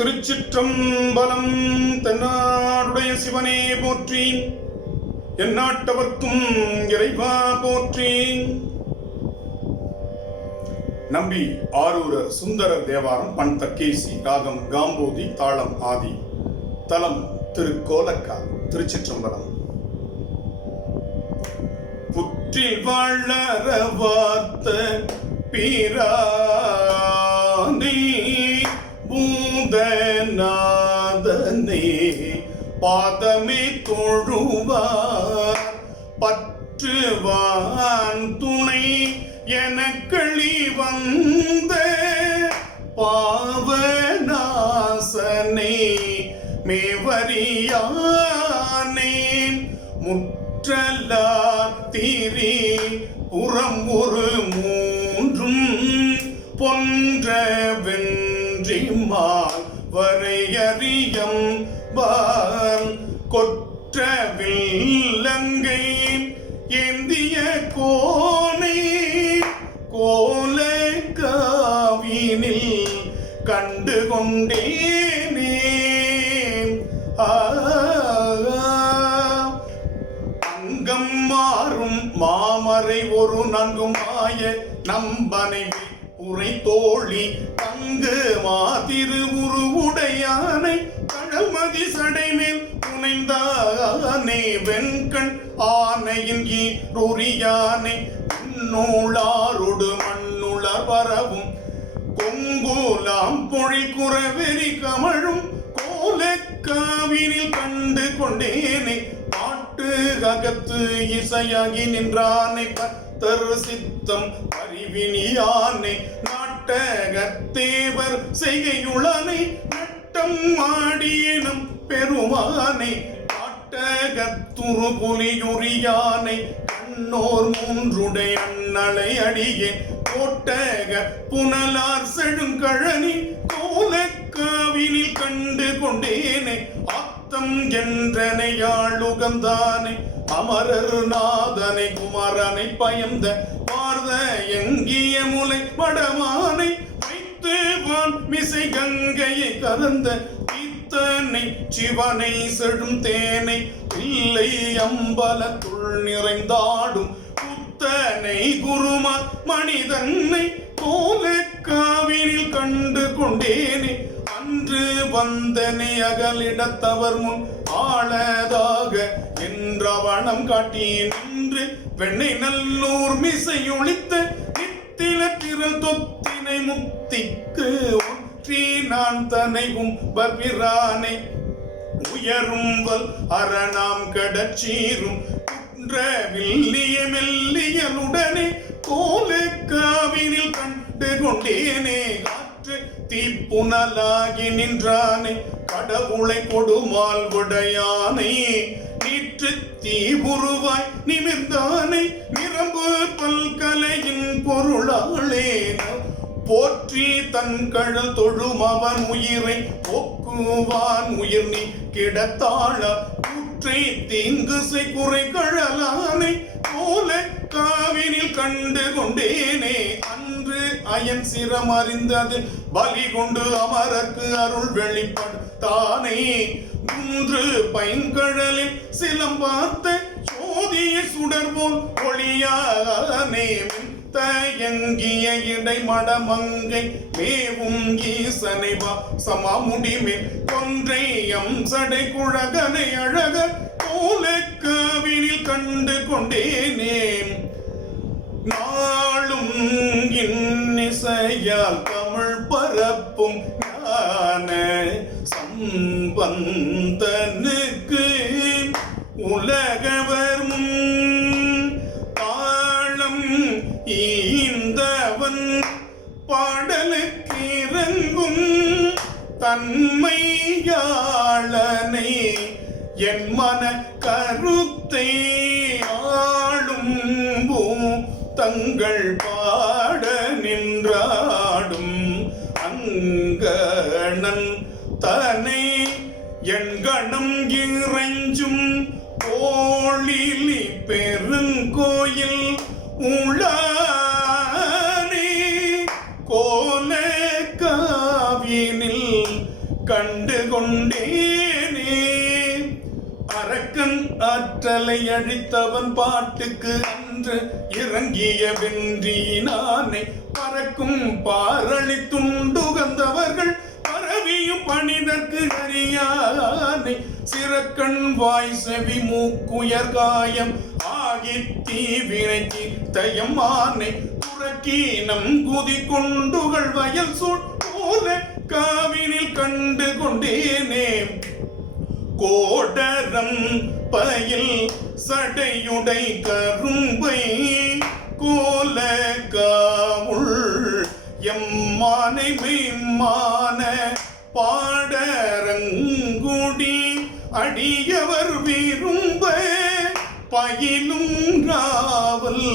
திருச்சிற்றம்பலம். தென்னாடுடைய சிவனே போற்றி, எந்நாட்டவர்க்கும் இறைவா போற்றி. நம்பி ஆரூரர் சுந்தரர் தேவாரம். பண் தக்கேசி, ராகம் காம்போதி, தாளம் ஆதி, தலம் திருக்கோலக்கா. திருச்சிற்றம்பலம். புற்றில் வளர வார்த்த பிரானே பூதநாதனே பாதமே தொழுவார் பற்றுவான் துணை எனக்களி வந்த பாவநாசனே மேவரியானே முற்றலார் தீரி புறம் ஒரு மூன்றும் பொன்ற வென்றிமால் வரையறியம் வான் கொற்ற வில்லங்கை ஏந்திய கோனை கோலக்காவினில் கண்டு கொண்டேனே. அங்கம் மாறும் மாமரை ஒரு நன்குமாய நம்பனை உரை தோழி தங்கு மாதிரு உருவுடையானை கழல்மதி சடைமேல் புனைந்தானே வெண்கண் ஆனையின் ஈருரியானை நூலாரொடு மண்ணுளர் பரவும் கொங்குலாம் பொழில் குறவெறி கமழும் கோலக்காவினில் கண்டு கொண்டேனே. பாட்டு அகத்து இசையாகி நின்றானை பத்தர் சித்தம் அறிவினியானை நாட்டகத்தேவர் செய்கையுளனை நட்டம் ஆடியினம் பெருமானை நாட்டகத்துரு புலியுரியானை கண்ணோர் மூன்றுடைய அண்ணலை அடியேன் கோட்டக புனலார் செழுங்கழனி கோலக்காவினில் கண்டு கொண்டேனே. ஆத்தம் என்றனை யாழுகந்தானை அமரர் நாதனை குமரனை பயந்த பார்த எங்கிய முலை வடமானை வைத்து வான் மிசை கங்கையை கறந்த தீத்தனை சிவனை செடும் தேனை இல்லை அம்பலத்துள் நிறைந்தாடும் புத்தனை குருமா மனிதனை கோலக்காவினில் கண்டு கொண்டேனே. அன்று வந்தனை அகலிடத்தவர் முன் ஆளதாக என்றவனம் காட்டி நின்று வெண்ணை நல்லூர் மிசையொழித்த நித்தில திரள் தொத்தினை முக்திக்கு ஒற்றி நான் தனைவும் பர்பிரானை உயரும்பல் அரணாம் கடச்சீரும் குன்ற வில்லிய மெல்லியலுடனே கோலக்காவினில் கண்டு கொண்டேனே. தீப்புனலாகி நின்றானே கடவுளை கொடுமால் விடையானை நீற்று தீபுருவாய் நிமிர்ந்தானை நிரம்பு பல்கலையின் பொருளாளே போற்றி தன் கழல் தொழும் அவன் உயிரை போக்குவான் உயிர் நீ கிடத்தாழ கூற்றை தீங்குசை குறை கழலானை கோலக்காவினில் கண்டு கொண்டேனே. அன்று அயன் சிரம் அறிந்ததில் பலி கொண்டு அமரர்க்கு அருள் வெளிப்படுத்தானே. குன்று பைங்கழலில் சிலம்பார்த்த சோதிய சுடர்போல் ஒளியானே. தயங்கிய இடை மடமங்கை மேவும் ஈசனை வா சமாமுடிமே கொன்றை சடை குழகனை அழக கோலக்காவினில் கண்டு கொண்டேனே. நாளும் இன்னிசையால் தமிழ் பரப்பும் ஞான சம்பந்தனுக்கு உலகவர் முன் தாளம் ஈந்தவன் பாடலுக்கு இறங்கும் தன்மையாளனை என் மன கருத்தை ஆளும் தங்கள் பாட நின்றாடும் அங்கணன் தனை எண்கணம் இறைஞ்சும் கோளிலி பெருங்கோயில் உளானே கோலக்காவினில் கண்டு கொண்டேனே. அரக்கன் ஆற்றலை அழித்தவன் பாட்டுக்கு அன்று இறங்கிய வென்றினானை பறக்கும் பாரளி துண்டுகந்தவர்கள் பரவியும் பணிதற்கு அறியானை சிறக்கண் வாய் செவி மூக்குயர் காயம் ஆகி தீவினைக்கு தயமானை புறக்கீனம் குதி கொண்டுகள் வயல் சூழ் போல காவினில் கண்டு கொண்டேனே. கோடரம் பயில் சடையுடை கரும்பை கோல காவுள் எம்மானை மெய்மான பாடரங்குடி அடியவர் விரும்ப பயிலும் ராவல்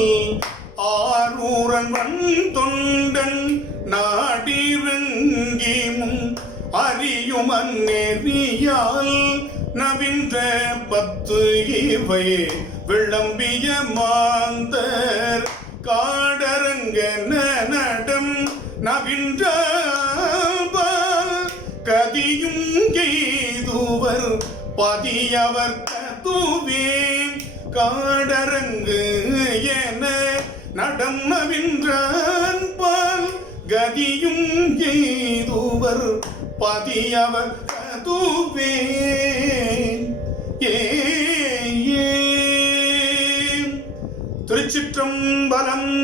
ஆரூரன் வன் தொண்டன் நாடிரங்கி முன் அறியும் அந்நெறியால் நவின்ற 10 இவை விளம்பிய மாந்தர் காடரங்க நடம் நவின்ற கதியும் எய்துவர் பதியவர் கதுவே காடரங்கு என நடம் நவின்றான் பால் கதியும் எய்துவர் பதியவர் கதுவே. திருச்சிற்றம்பலம்.